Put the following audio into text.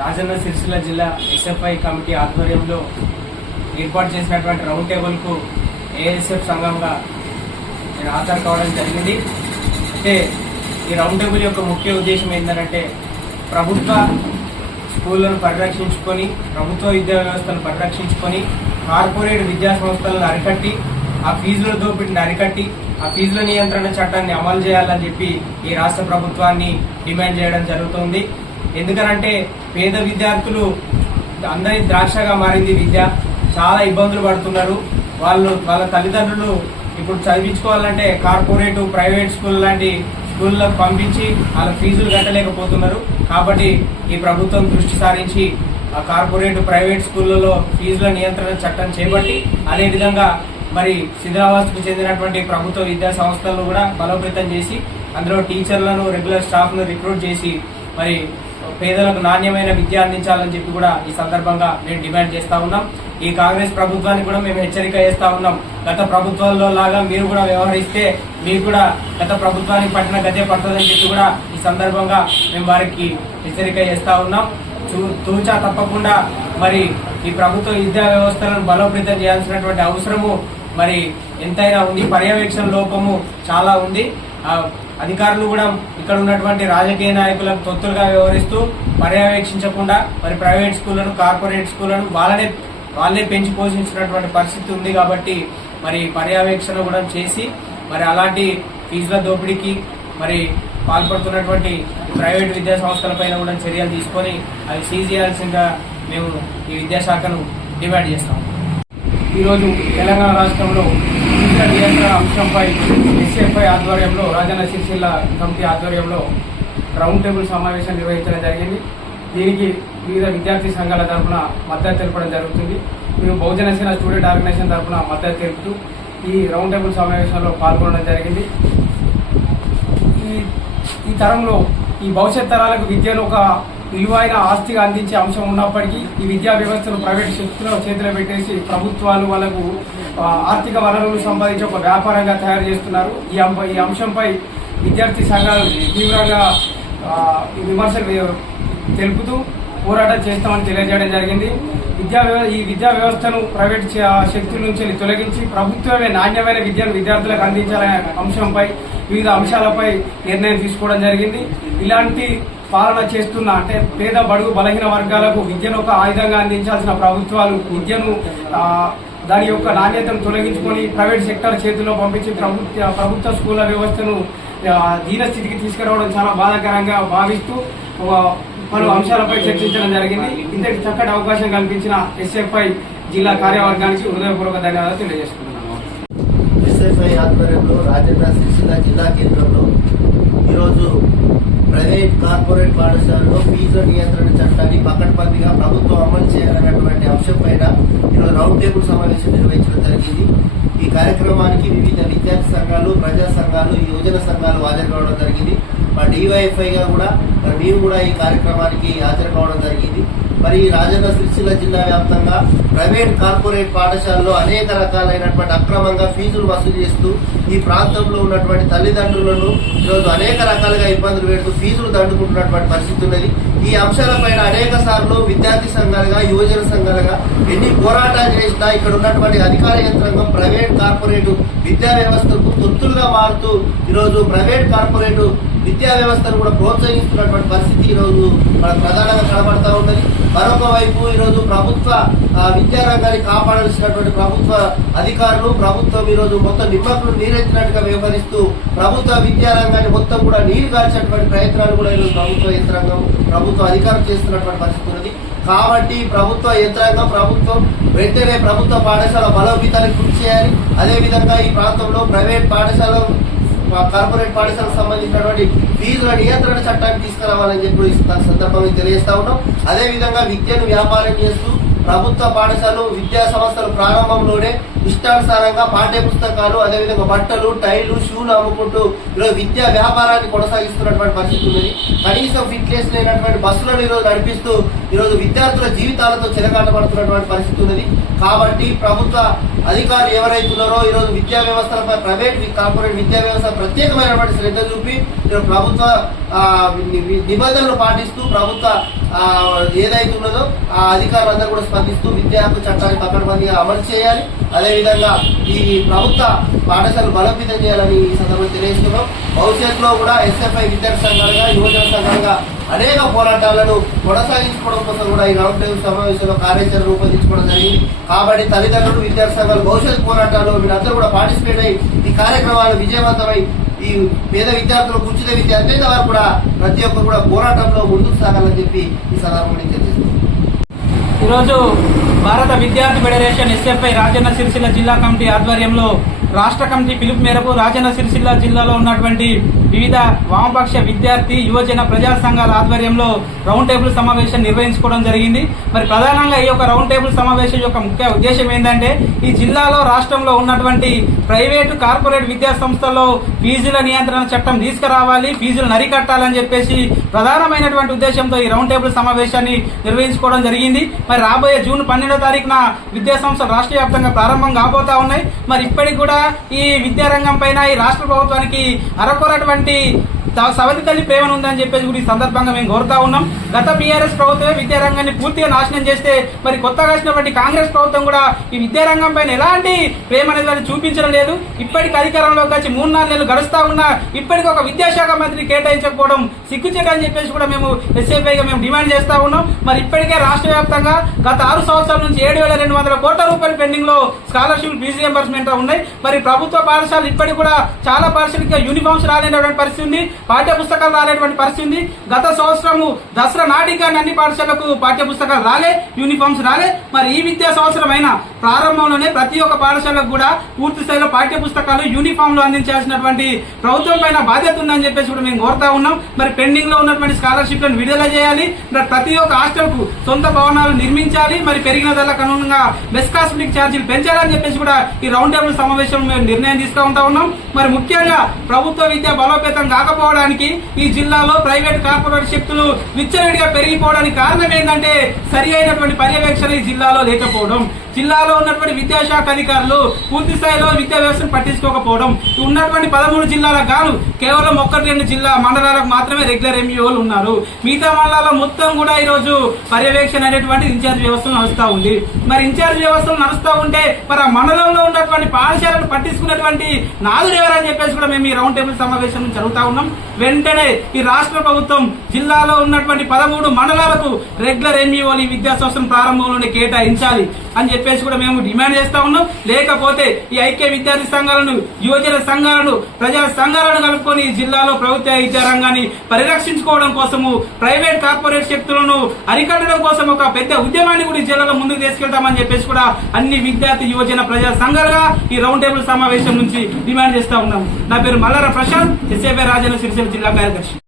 రాజన్న సిరిసిల్ల జిల్లా SFI committee ఆధ్వర్యంలో ఏర్పాటు చేసినటువంటి రౌండ్ టేబుల్ కు ఏఎస్ఎఫ్ సంఘంగా నేను హాజరు కావడం జరిగింది. అంటే ఈ రౌండ్ టేబుల్ యొక్క ముఖ్య ఉద్దేశం ఏంటంటే ప్రభుత్వ స్కూళ్లను పరిరక్షించుకొని, ప్రభుత్వ విద్యా వ్యవస్థను పరిరక్షించుకొని, కార్పొరేట్ విద్యా సంస్థలను అరికట్టి, ఆ ఫీజుల దోపిడిని అరికట్టి, ఆ ఫీజుల నియంత్రణ చట్టాన్ని అమలు చేయాలని చెప్పి ఈ రాష్ట్ర ప్రభుత్వాన్ని డిమాండ్ చేయడం జరుగుతుంది. ఎందుకనంటే పేద విద్యార్థులు అందరి ద్రాక్షగా మారింది విద్య. చాలా ఇబ్బందులు పడుతున్నారు. వాళ్ళ తల్లిదండ్రులు ఇప్పుడు చదివించుకోవాలంటే కార్పొరేట్, ప్రైవేట్ స్కూల్ లాంటి స్కూళ్ళకు పంపించి వాళ్ళ ఫీజులు కట్టలేకపోతున్నారు. కాబట్టి ఈ ప్రభుత్వం దృష్టి సారించి ఆ కార్పొరేట్, ప్రైవేట్ స్కూళ్లలో ఫీజుల నియంత్రణ చట్టం చేపట్టి, అదేవిధంగా మరి శిథిలావస్థకు చెందినటువంటి ప్రభుత్వ విద్యా సంస్థలను కూడా బలోపేతం చేసి, అందులో టీచర్లను, రెగ్యులర్ స్టాఫ్ ను రిక్రూట్ చేసి మరి పేదలకు నాణ్యమైన విద్య అందించాలని చెప్పి కూడా ఈ సందర్భంగా మేము డిమాండ్ చేస్తా ఉన్నాం. ఈ కాంగ్రెస్ ప్రభుత్వానికి కూడా మేము హెచ్చరిక చేస్తా ఉన్నాం. గత ప్రభుత్వాల్లో లాగా మీరు కూడా వ్యవహరిస్తే మీకు కూడా గత ప్రభుత్వానికి పట్టిన గతే పడుతుందని చెప్పి కూడా ఈ సందర్భంగా మేము వారికి హెచ్చరిక చేస్తా ఉన్నాం. తూచా తప్పకుండా మరి ఈ ప్రభుత్వ విద్యా వ్యవస్థలను బలోపేతం చేయాల్సినటువంటి అవసరము మరి ఎంతైనా ఉంది. పర్యవేక్షణ లోపము చాలా ఉంది. అధికారులు కూడా ఇక్కడ ఉన్నటువంటి రాజకీయ నాయకులకు తొత్తులుగా వ్యవహరిస్తూ పర్యవేక్షించకుండా మరి ప్రైవేట్ స్కూళ్లను, కార్పొరేట్ స్కూళ్లను వాళ్ళే పెంచి పోషించినటువంటి పరిస్థితి ఉంది. కాబట్టి మరి పర్యవేక్షణ కూడా చేసి మరి అలాంటి ఫీజుల దోపిడీకి మరి పాల్పడుతున్నటువంటి ప్రైవేట్ విద్యా సంస్థలపైన కూడా చర్యలు తీసుకొని అవి సీజ్ చేయాల్సిందిగా మేము ఈ విద్యాశాఖను డిమాండ్ చేస్తాం. ఈరోజు తెలంగాణ రాష్ట్రంలో ఫీజుల నియంత్రణ అంశంపై ఎస్ఎఫ్ఐ ఆధ్వర్యంలో, రాజన్న సిరిసిల్ల కమిటీ ఆధ్వర్యంలో రౌండ్ టేబుల్ సమావేశం నిర్వహించడం జరిగింది. దీనికి వివిధ విద్యార్థి సంఘాల తరఫున మద్దతు తెలపడం జరుగుతుంది. మేము బహుజన సేన స్టూడెంట్ ఆర్గనైజేషన్ తరఫున మద్దతు తెలుపుతూ ఈ రౌండ్ టేబుల్ సమావేశంలో పాల్గొనడం జరిగింది. ఈ తరంలో ఈ భవిష్యత్ తరాలకు విద్యను ఒక విలువైన ఆస్తిగా అందించే అంశం ఉన్నప్పటికీ ఈ విద్యా వ్యవస్థను ప్రైవేట్ శక్తుల చేతిలో పెట్టేసి ప్రభుత్వాలు వాళ్ళకు ఆర్థిక వనరులు సంపాదించి ఒక వ్యాపారంగా తయారు చేస్తున్నారు. ఈ అంశంపై విద్యార్థి సంఘాలు తీవ్రంగా విమర్శలు తెలుపుతూ పోరాటం చేస్తామని తెలియజేయడం జరిగింది. ఈ విద్యా వ్యవస్థను ప్రైవేట్ శక్తుల నుంచి తొలగించి ప్రభుత్వమే నాణ్యమైన విద్యను విద్యార్థులకు అందించాలనే అంశంపై వివిధ అంశాలపై నిర్ణయం తీసుకోవడం జరిగింది. ఇలాంటి పాలన చేస్తున్న అంటే పేద, బడుగు, బలహీన వర్గాలకు విద్యను ఒక ఆయుధంగా అందించాల్సిన ప్రభుత్వాలు విద్యను దాని యొక్క నాణ్యతను తొలగించుకొని ప్రైవేట్ సెక్టర్ చేతుల్లో పంపించి ప్రభుత్వ స్కూళ్ల వ్యవస్థను దీనస్థితికి తీసుకురావడం చాలా బాధాకరంగా భావిస్తూ పలు అంశాలపై చర్చించడం జరిగింది. ఇంతటి చక్కటి అవకాశం కల్పించిన ఎస్ఎఫ్ఐ జిల్లా కార్యవర్గానికి హృదయపూర్వక ధన్యవాదాలు తెలియజేసుకుంటున్నాను. ఎస్ఎఫ్ఐ ఆధ్వర్యంలో రాజన్న సిరిసిల్ల జిల్లా కేంద్రంలో ఈరోజు ప్రైవేట్, కార్పొరేట్ పాఠశాలలో ఫీజుల నియంత్రణ చట్టాన్ని పకడ్బందీగా ప్రభుత్వం అమలు చేయాలన్నటువంటి అంశం పైన ఈరోజు రౌండ్ టేబుల్ సమావేశం నిర్వహించడం జరిగింది. ఈ కార్యక్రమానికి వివిధ విద్యార్థి సంఘాలు, ప్రజా సంఘాలు, యువజన సంఘాలు హాజరు కావడం జరిగింది. మా డివైఎఫ్ఐగా కూడా మేము కూడా ఈ కార్యక్రమానికి హాజరు కావడం జరిగింది. మరి రాజన్న సిరిసిల్ల జిల్లా వ్యాప్తంగా ప్రైవేట్, కార్పొరేట్ పాఠశాలలో అనేక రకాలైనటువంటి అక్రమంగా ఫీజులు వసూలు చేస్తూ ఈ ప్రాంతంలో ఉన్నటువంటి తల్లిదండ్రులను ఈరోజు అనేక రకాలుగా ఇబ్బందులు పెడుతూ ఫీజులు దండుకుంటున్నటువంటి పరిస్థితి ఉన్నది. ఈ అంశాలపైన అనేక సార్లు విద్యార్థి సంఘాలుగా, యువజన సంఘాలుగా ఎన్ని పోరాటాలు చేసినా ఇక్కడ ఉన్నటువంటి అధికార యంత్రాంగం ప్రైవేట్, కార్పొరేట్ విద్యా వ్యవస్థకు తొత్తులుగా మారుతూ ఈరోజు ప్రైవేట్, కార్పొరేట్ విద్యా వ్యవస్థను కూడా ప్రోత్సహిస్తున్నటువంటి పరిస్థితి ఈరోజు మనకు ప్రధానంగా కనబడతా ఉన్నది. మరొక వైపు ఈరోజు ప్రభుత్వ విద్యారంగాన్ని కాపాడాల్సినటువంటి ప్రభుత్వ అధికారులు, ప్రభుత్వం ఈరోజు మొత్తం నిమ్మకులు నీరెత్తినట్టుగా వ్యవహరిస్తూ ప్రభుత్వ విద్యారంగాన్ని మొత్తం కూడా నీరు గార్చేటువంటి ప్రయత్నాలు కూడా ఈరోజు ప్రభుత్వ యంత్రాంగం, ప్రభుత్వ అధికారులు చేస్తున్నటువంటి పరిస్థితి ఉన్నది. కాబట్టి ప్రభుత్వ యంత్రాంగం, ప్రభుత్వం వెంటనే ప్రభుత్వ పాఠశాల బలోపేతానికి కృషి చేయాలి. అదేవిధంగా ఈ ప్రాంతంలో ప్రైవేట్ పాఠశాల, కార్పొరేట్ పాఠశాలకు సంబంధించినటువంటి ఫీజుల నియంత్రణ చట్టాన్ని తీసుకురావాలని చెప్పి సందర్భంగా తెలియజేస్తా ఉన్నాం. అదేవిధంగా విద్యను వ్యాపారం చేస్తూ ప్రభుత్వ పాఠశాలలు, విద్యా సంస్థలు ప్రారంభంలోనే ఇష్టానుసారంగా పాఠ్య పుస్తకాలు, అదేవిధంగా బట్టలు, టైలు, షూలు అమ్ముకుంటూ ఈరోజు విద్యా వ్యాపారాన్ని కొనసాగిస్తున్నటువంటి పరిస్థితి ఉన్నది. కనీసం ఫిట్నెస్ లేనటువంటి బస్సులను ఈరోజు నడిపిస్తూ ఈరోజు విద్యార్థుల జీవితాలతో చెలగాట పడుతున్నటువంటి పరిస్థితి ఉన్నది. కాబట్టి ప్రభుత్వ అధికారులు ఎవరైతున్నారో ఈరోజు విద్యా వ్యవస్థలపై ప్రైవేట్ కార్పొరేట్ విద్యా వ్యవస్థ ప్రత్యేకమైనటువంటి శ్రద్ధ చూపి ప్రభుత్వ నిబంధనలు పాటిస్తూ ప్రభుత్వ ఏదైతే ఉన్నదో ఆ అధికారులందరూ కూడా స్పందిస్తూ విద్యా హక్కు చట్టాన్ని పకడ్బందీగా అమలు చేయాలి. అదేవిధంగా ఈ ప్రభుత్వ పాఠశాలలు బలోపేతం చేయాలని ఈ సందర్భంగా తెలియజేస్తున్నాం. భవిష్యత్తులో కూడా ఎస్ఎఫ్ఐ విద్యార్థి సంఘాలుగా, యువజన సంఘాలుగా అనేక పోరాటాలను కొనసాగించుకోవడం కోసం కూడా ఈ రౌండ్ టేబుల్ సమావేశంలో కార్యాచరణ రూపొందించుకోవడం జరిగింది. కాబట్టి తల్లిదండ్రులు, విద్యార్థి సంఘాలు భవిష్యత్ పోరాటాలు మీరందరూ కూడా పార్టిసిపేట్ అయ్యి ఈ కార్యక్రమాలు విజయవంతమై ఈ పేద విద్యార్థులకు ఉచిత విద్య అందేంత వరకు కూడా ప్రతి ఒక్కరు కూడా పోరాటంలో ముందుకు సాగాలని చెప్పి ఈ సందర్భంగా చర్చిస్తున్నాం. ఈరోజు భారత విద్యార్థి ఫెడరేషన్ ఎస్ఎఫ్ఐ రాజన్న సిరిసిల్ల జిల్లా కమిటీ ఆధ్వర్యంలో రాష్ట్ర కమిటీ పిలుపు మేరకు రాజన్న సిరిసిల్ల జిల్లాలో ఉన్నటువంటి వివిధ వామపక్ష విద్యార్థి, యువజన ప్రజా సంఘాల ఆధ్వర్యంలో రౌండ్ టేబుల్ సమావేశం నిర్వహించుకోవడం జరిగింది. మరి ప్రధానంగా ఈ యొక్క రౌండ్ టేబుల్ సమావేశం యొక్క ముఖ్య ఉద్దేశం ఏంటంటే ఈ జిల్లాలో, రాష్ట్రంలో ఉన్నటువంటి ప్రైవేటు, కార్పొరేట్ విద్యా సంస్థల్లో ఫీజుల నియంత్రణ చట్టం తీసుకురావాలి, ఫీజులు నరికట్టాలని చెప్పేసి ప్రధానమైనటువంటి ఉద్దేశంతో ఈ రౌండ్ టేబుల్ సమావేశాన్ని నిర్వహించుకోవడం జరిగింది. మరి రాబోయే జూన్ 12వ తారీఖున విద్యా సంస్థలు రాష్ట్ర వ్యాప్తంగా ప్రారంభం కాబోతా ఉన్నాయి. మరి ఇప్పటికి కూడా ఈ విద్యారంగం పైన ఈ రాష్ట్ర ప్రభుత్వానికి అరకొరటువంటి సవతి తల్లి ప్రేమ ఉందని చెప్పేసి కూడా ఈ సందర్భంగా మేము కోరుతా ఉన్నాం. గత బీఆర్ఎస్ ప్రభుత్వమే విద్యారంగాన్ని పూర్తిగా నాశనం చేస్తే మరి కొత్తగా వచ్చినటువంటి కాంగ్రెస్ ప్రభుత్వం కూడా ఈ విద్యారంగం పైన ఎలాంటి ప్రేమ అనేది చూపించడం లేదు. ఇప్పటికి అధికారంలోకి వచ్చి 3-4 నెలలు గడుస్తా ఉన్నా ఇప్పటికి ఒక విద్యాశాఖ మంత్రి కేటాయించకపోవడం సిగ్గుచేటని చెప్పేసి కూడా మేము ఎస్ఎఫ్ఐగా మేము డిమాండ్ చేస్తా ఉన్నాం. మరి ఇప్పటికే రాష్ట్ర వ్యాప్తంగా గత 6 సంవత్సరాల నుంచి 7,200 కోట్ల రూపాయల పెండింగ్ లో స్కాలర్షిప్, ఫీజు రియంబర్స్మెంట్ ఉన్నాయి. మరి ప్రభుత్వ పాఠశాలలు ఇప్పటికి కూడా చాలా పాఠశాలకి యూనిఫామ్స్ రాలేనటువంటి పరిస్థితి ఉంది, పాఠ్య పుస్తకాలు రాలేటువంటి పరిస్థితి ఉంది. గత సంవత్సరము దసరా నాటికి అన్ని పాఠశాలకు పాఠ్య పుస్తకాలు రాలే, యూనిఫామ్స్ రాలే. మరి ఈ విద్యా సంవత్సరం అయినా ప్రారంభంలోనే ప్రతి ఒక్క పాఠశాలకు కూడా పూర్తి స్థాయిలో పాఠ్య పుస్తకాలు, యూనిఫామ్లు అందించాల్సినటువంటి ప్రభుత్వం పైన బాధ్యత ఉందని చెప్పేసి కూడా మేము కోరుతా ఉన్నాం. మరి పెండింగ్ లో ఉన్నటువంటి స్కాలర్షిప్లను విడుదల చేయాలి. ప్రతి ఒక్క హాస్టల్ కు సొంత భవనాలు నిర్మించాలి. మరి పెరిగిన ధరలకు అనుగుణంగా మెస్ కాస్మెటిక్ ఛార్జీలు పెంచాలని చెప్పేసి కూడా ఈ రౌండ్ టేబుల్ సమావేశం మేము నిర్ణయం తీసుకుంటా ఉన్నాం. మరి ముఖ్యంగా ప్రభుత్వ విద్య బలోపేతం కాకపోవడానికి, ఈ జిల్లాలో ప్రైవేట్, కార్పొరేట్ శక్తులు విచ్చలవిడిగా పెరిగిపోవడానికి కారణం ఏంటంటే సరి అయినటువంటి పర్యవేక్షణ ఈ జిల్లాలో లేకపోవడం, జిల్లాలో ఉన్నటువంటి విద్యాశాఖ అధికారులు పూర్తి స్థాయిలో విద్యా వ్యవస్థను పట్టించుకోకపోవడం, ఉన్నటువంటి 13 జిల్లాలకు గాను కేవలం 1-2 జిల్లా మండలాలకు మాత్రమే రెగ్యులర్ ఎంఈఓలు ఉన్నారు. మిగతా మండలాల్లో మొత్తం కూడా ఈ రోజు పర్యవేక్షణ అనేటువంటి ఇన్ఛార్జ్ వ్యవస్థలు నడుస్తా ఉంది. మరి ఇన్ఛార్జ్ వ్యవస్థలు నడుస్తా ఉంటే మరి ఆ మండలంలో ఉన్నటువంటి పాఠశాలను పట్టించుకున్నటువంటి నాదుడు ఎవరని చెప్పేసి కూడా మేము ఈ రౌండ్ టేబుల్ సమావేశం జరుగుతా ఉన్నాం. వెంటనే ఈ రాష్ట్ర ప్రభుత్వం జిల్లాలో ఉన్నటువంటి 13 మండలాలకు రెగ్యులర్ ఎంఈఓలు ఈ విద్యా సంవత్సరం ప్రారంభంలోనే కేటాయించాలి అని చెప్పేసి కూడా మేము డిమాండ్ చేస్తా ఉన్నాం. లేకపోతే ఈ ఐక్య విద్యార్థి సంఘాలను, యువజన సంఘాలను, ప్రజా సంఘాలను కలుపుకొని ఈ జిల్లాలో ప్రభుత్వ విద్యా రంగాన్ని పరిరక్షించుకోవడం కోసము, ప్రైవేట్, కార్పొరేట్ శక్తులను అరికట్టడం కోసం ఒక పెద్ద ఉద్యమాన్ని కూడా ఈ జిల్లాలో ముందుకు తీసుకెళ్తామని చెప్పేసి కూడా అన్ని విద్యార్థి, యువజన, ప్రజా సంఘాలుగా ఈ రౌండ్ టేబుల్ సమావేశం నుంచి డిమాండ్ చేస్తా ఉన్నాం. నా పేరు మల్లార ప్రశాంత్, ఎస్ఎఫ్ఐ రాజన్న సిరిసిల్ల జిల్లా కార్యదర్శి.